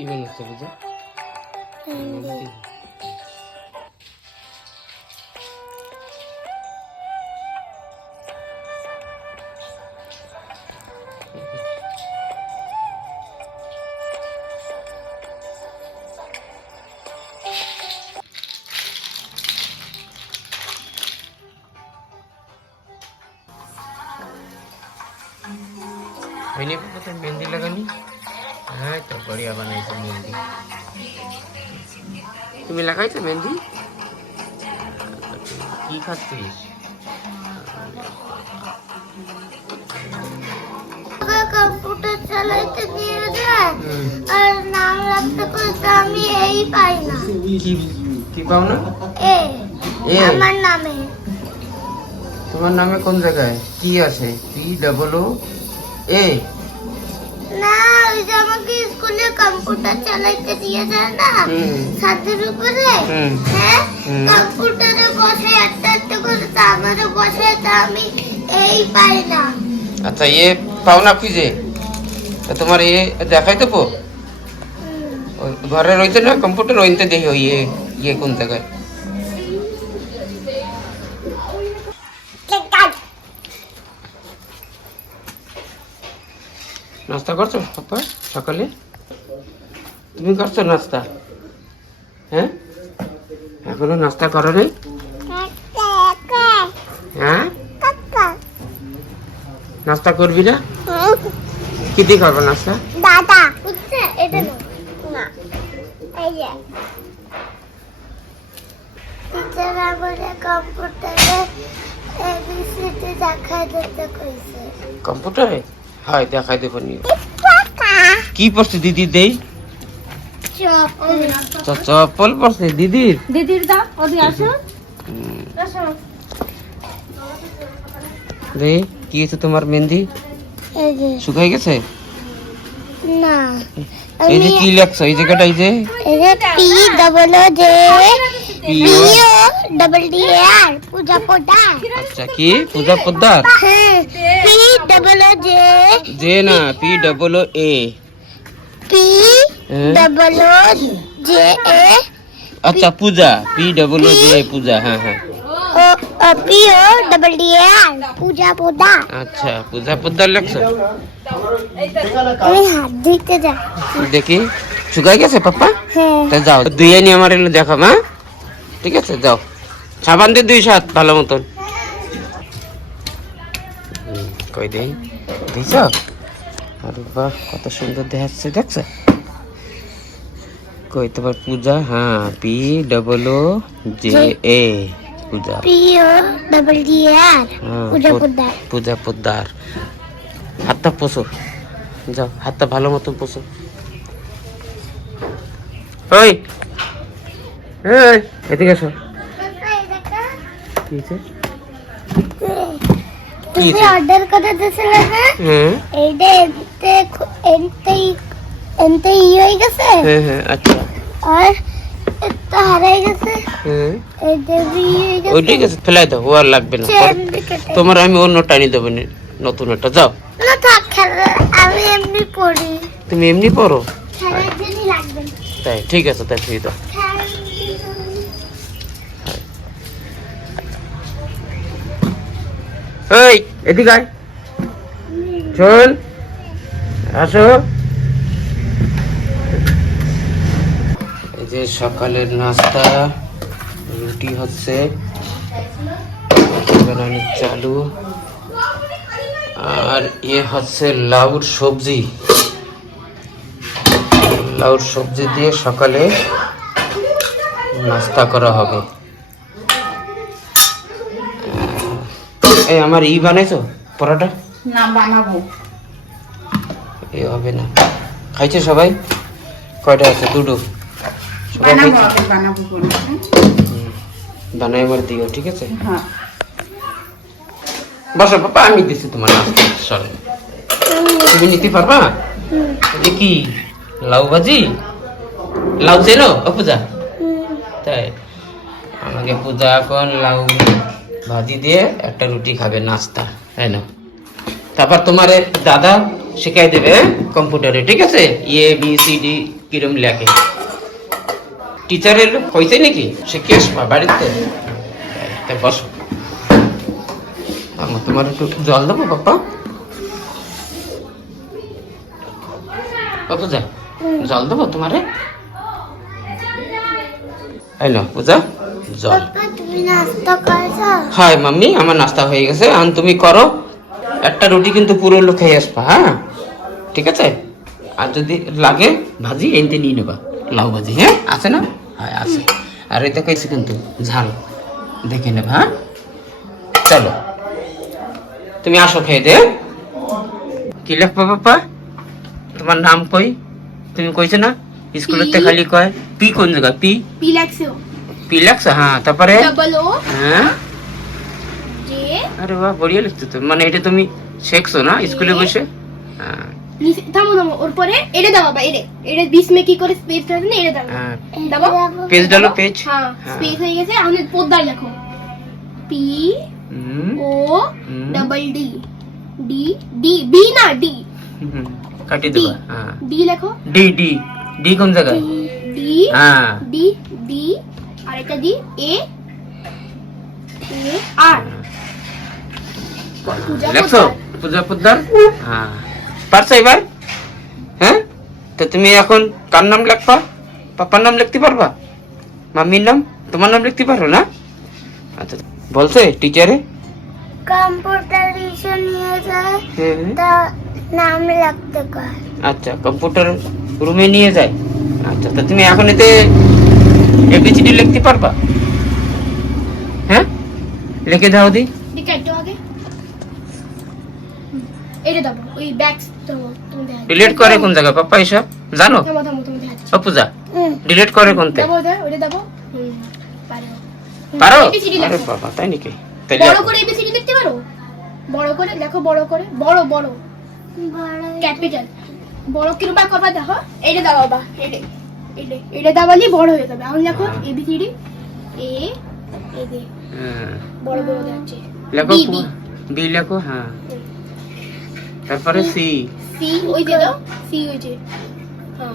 কি বানাচ্ছে বুঝা? হয়নি কোথায় মেহেন্দি লাগানি? হ্যাঁ তো বড়িয়া বানাইছে মেহেন্দি। তুমি লাগাইছো মেহেন্দি? কি খাচ্ছিস? কম্পিউটার চালাইতে দিয়ে যায় আর নাম রাখতে বলতে আমি এই পাই না। কি পাও না? এ আমার নামে। তোমার নামে কোন জায়গায় কি আছে? পি ডাবল ও এ না, ওই যে আমাকে স্কুলে কম্পিউটার চালাইতে দিয়ে যায় না ছাদের উপরে। হ্যাঁ, কম্পিউটারে বসে একটা একটা করে তা আমারও বসে, তা আমি এই পাই না। আচ্ছা এ পাও না খুঁজে? তোমার এ দেখাই দেবো ঘরে রয়েছে না কম্পিউটার, ওইতে দেখি ওই ইয়ে কোন জায়গায়। নাস্তা করছো পাপা সকালে? তুমি করছো নাস্তা? হ্যাঁ, এখনো নাস্তা করো নি? হ্যাঁ, নাস্তা করবি না? কি দিয়ে করবো নাস্তা? দাদা বুঝছে এটা না, এই যে টিচার আমাদের কম্পিউটারে এবিসিডি দেখাই দিতে কইছে। কম্পিউটারে? হয় দেখাই দেবো নি। কি পড়ছে দিদি? দেই চপ্পল পড়ছে দিদির। দিদির দাও ওদি আসো। রে কি হয়েছে তোমার মেহেন্দি? এই যে শুকাই গেছে? না, এই যে কি লেখছো এই জায়গাটা? এই যে এই যে P double O J P O double D R পূজা পোদ্দার। আচ্ছা কি পূজা পোদ্দার? হ্যাঁ, পি ডাবল ও জে যে না P double O A P double O J A. আচ্ছা Puja P double O J Puja. হ্যাঁ হ্যাঁ ও P O double D R পূজা পোদ্দার। আচ্ছা পূজা পোদ্দার লেখছো? আমি হাত ধুইতে যাই। দেখি শুকাই গেছে পাপ্পা? হ্যাঁ, তা যাও ধুয়ে নি আমার এলে দেখো। হ্যাঁ ঠিক আছে যাও, সাবান দিয়ে 2 হাত ভালো মতন। কই দেই দিছ? আরে বাহ কত সুন্দর দেখাচ্ছে, দেখছো? কই তোমার পূজা? হ্যাঁ P double O J A Pooja. P O double D R পূজা পোদ্দার। পূজা পোদ্দার। হাতটা পোষো, যাও হাতটা ভালো মতন পোষো। ওই এই এদিকে এসো। কি হয়েছে? তুমি অর্ডার করে দিয়েছিলে না? এইটা এনতে ই হয়ে গেছে। হ্যাঁ হ্যাঁ আচ্ছা। আর এটা হারাই গেছে। এই দেবী হয়ে গেছে। ওইটাই গেছে, ফেলাই দাও, ও আর লাগবে না। তোমার আমি অন্য টানি দেবো নতুন একটা। যাও না থাক, আমি এমনি পড়ি। তুমি এমনি পড়ো? খেলার জন্য লাগবে না। তাই ঠিক আছে, তাই ফিরে দাও। এই এদিকে আয়, শোন আসো। এই যে সকালের নাস্তা, রুটি হচ্ছে, বানানোর চালু, আর হচ্ছে লাউর সবজি। লাউর সবজি দিয়ে সকালে নাস্তা করা হবে। এই আমার বানাইছো পরোটা? না বানাবো। এ হবে না। খাইছে সবাই? কয়টা আছে? 2টো। সবাই খাইছে? বানাবো বানাই আমার দিও, ঠিক আছে? হ্যাঁ বসো পাপা, আমি দিচ্ছি তোমার নাস্তা। চলো তুমি নিতে পারবা? এটা কি লাউ ভাজি? লাউ চেনো পূজা? তাই আমাকে পূজা এখন লাউ ভাজি দিয়ে একটা রুটি খাবে নাস্তা, তাই না? তারপর তোমার দাদা শিখাই দেবে কম্পিউটারে, ঠিক আছে? এ বি সি ডি কিরম লেখে। টিচার এলো কইছে নাকি সে কে আসবা বাড়িতে? তাই বসো। তোমার একটু জল দেবো পাপা? পূজা জল দেবো তোমারে? এই নাও পূজা জল। পাপা তুমি নাস্তা করেছো? হাই মাম্মি, আমার নাস্তা হয়ে গেছে। আর তুমি করো, একটা রুটি কিন্তু পুরো লোক খেয়ে আসবা, হ্যাঁ ঠিক আছে? আর যদি লাগে ভাজি এনতে নিয়ে নেবা, লাউ ভাজি, হ্যাঁ আছে না? হ্যাঁ আছে। আর এটা কইছি কিন্তু ঝাল দেখে নেবা, হ্যাঁ চলো তুমি আসো খেয়ে দে। কি লেখবা পাপা? তোমার নাম কই? তুমি কইছো না স্কুলেতে খালি কয় পি, কোন জায়গা পি? পিলাক্সিও পি লেখছো, হ্যাঁ তারপরে ডবল ও হ্যাঁ। জে আরে বাহ বড়িয়া লিখছো তো, মানে এটা তুমি শেখছো না স্কুলে বসে? হ্যাঁ থামো থামো, ওর পরে এটা দাও বাবা, এটা 20 মে কি করে স্পেস থাকে না, এটা দাও হ্যাঁ দাও। পেজ ডালো পেজ। হ্যাঁ স্পেস হয়ে গেছে, আমাদের পদ্মায় লেখো P O double D, D D B না ডি, কাটি দেবা। হ্যাঁ ডি লেখো, ডি ডি ডি কোন জায়গায়? ডি হ্যাঁ ডি ডি আর এটা ডি এ এ আর লেখছো পূজা পোদ্দার? হ্যাঁ পারছো এবার? হ্যাঁ তো তুমি এখন কার নাম লেখবা? পাপার নাম লিখতে পারবা? মাম্মির নাম? তোমার নাম লিখতে পারো না? আচ্ছা বলছে টিচারে কম্পিউটার ইস্যু নিয়ে যায়, তা নাম লিখতে কয়। আচ্ছা কম্পিউটার রুমে নিয়ে যায়। আচ্ছা তো তুমি এখন এতে এবিসিডি লিখতে পারবা? হ্যাঁ লিখে দাও দি। দিকে একটু আগে এটা দাও, ওই ব্যাকস দাও তুমি দেখা ডিলিট করে কোন জায়গা পাপা এসব জানো? থামো থামো তুমি দেখা ও পূজা ডিলিট করে কোনতে? দাও দাও ওটা দাও। পারো পারো? ABCD আরে লেখো। বাবা তাই নাকি? তাই বড় লেখো। করে এবিসিডি লিখতে পারো? বড় করে লেখো, বড় করে, বড় বড় বড় ক্যাপিটাল বড় কিরূপা করবা দেখো। এটা দাও বাবা, এটা দাবালি বড় হয়ে যাবে। এখন লেখো এবিসিডি এ এ দে হ্যাঁ বড় বড় যাচ্ছে। লেখো বি, বি। বি লেখো, হ্যাঁ তারপরে সি। সি ওই যে দাও, সি ওই যে, হ্যাঁ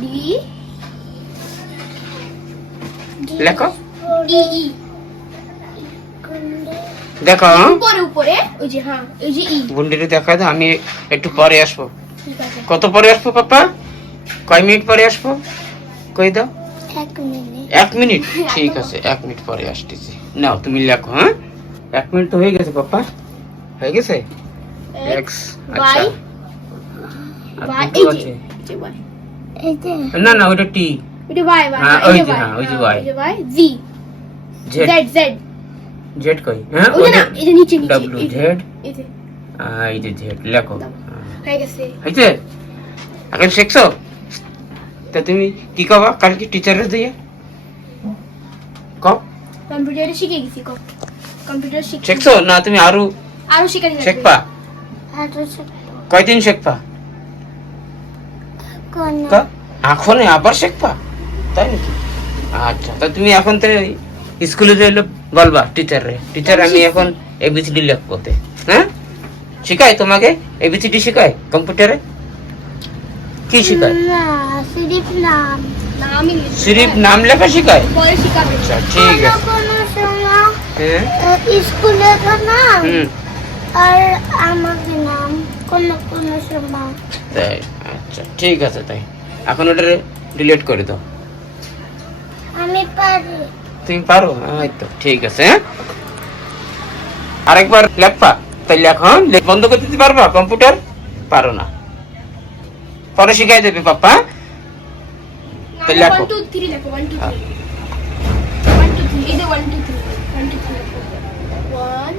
ডি লেখো ই ই দেখো উপরে উপরে ওই যে, হ্যাঁ ওই যে ই। বুন্ডিরে দেখা দাও, আমি একটু পরে আসবো। ঠিক আছে কত পরে আসবো পাপা? কয় মিনিট পরে আসবো কই দাও? 1 মিনিট। 1 মিনিট ঠিক আছে, 1 মিনিট পরে আসতেছি। নাও তুমি লেখো। হ্যাঁ 1 মিনিট তো হয়ে গেছে পাপা, হয়ে গেছে। এক্স আচ্ছা আর ওয়াই দুটো আছে। যে ওয়াই, এই যে না না ওটা টি। এটা ওয়াই ওয়াই, হ্যাঁ, ওই যে, হ্যাঁ, ওই যে Y। Y G Z Z Z Z কই? হ্যাঁ ওই না, এটা নিচে নিচে ডাব্লিউ জেড। এই যে এই যে জেড লেখো। হয়ে গেছে। হয়েছে? এখন শিখছো? তা তুমি কি কবা কালকে টিচারের দিয়ে কব কম্পিউটারে শিখে গেছি, কম্পিউটার শিখছো না? তুমি আরো শিখে গেছি। শিখবা? আর কয়দিন শিখবা? কোন এখন আবার শিখবা তাই নাকি? আচ্ছা তা তুমি এখন তো স্কুলে যেলে বলবা টিচারে, টিচার আমি এখন এবিসিডি লিখবো তে। হ্যাঁ শিখায় তোমাকে? এবিসিডি শিখায় কম্পিউটারে? কি শিখায়? না সিরিপ নাম নামই সিরিপ নাম লেখা শিখায়? পরে শিখাবে। আচ্ছা ঠিক আছে। কোন সময় হ্যাঁ স্কুলে তো নাম হুম আর আমাকে নাম কোন সময়। তাই আচ্ছা ঠিক আছে। তাই এখন ওটা ডিলিট করে দাও। আমি পারি। তুমি পারো? এই তো ঠিক আছে। হ্যাঁ আরেকবার লেখবা? তাই লেখো। বন্ধ করে দিতে পারবা কম্পিউটার? পারো না, পরে শিখাই দেবে পাপা। তাই লেখো। 1 2 3 লেখো, 1 2 3 1 2 3 এই যে 1 2 3 1 2 3 1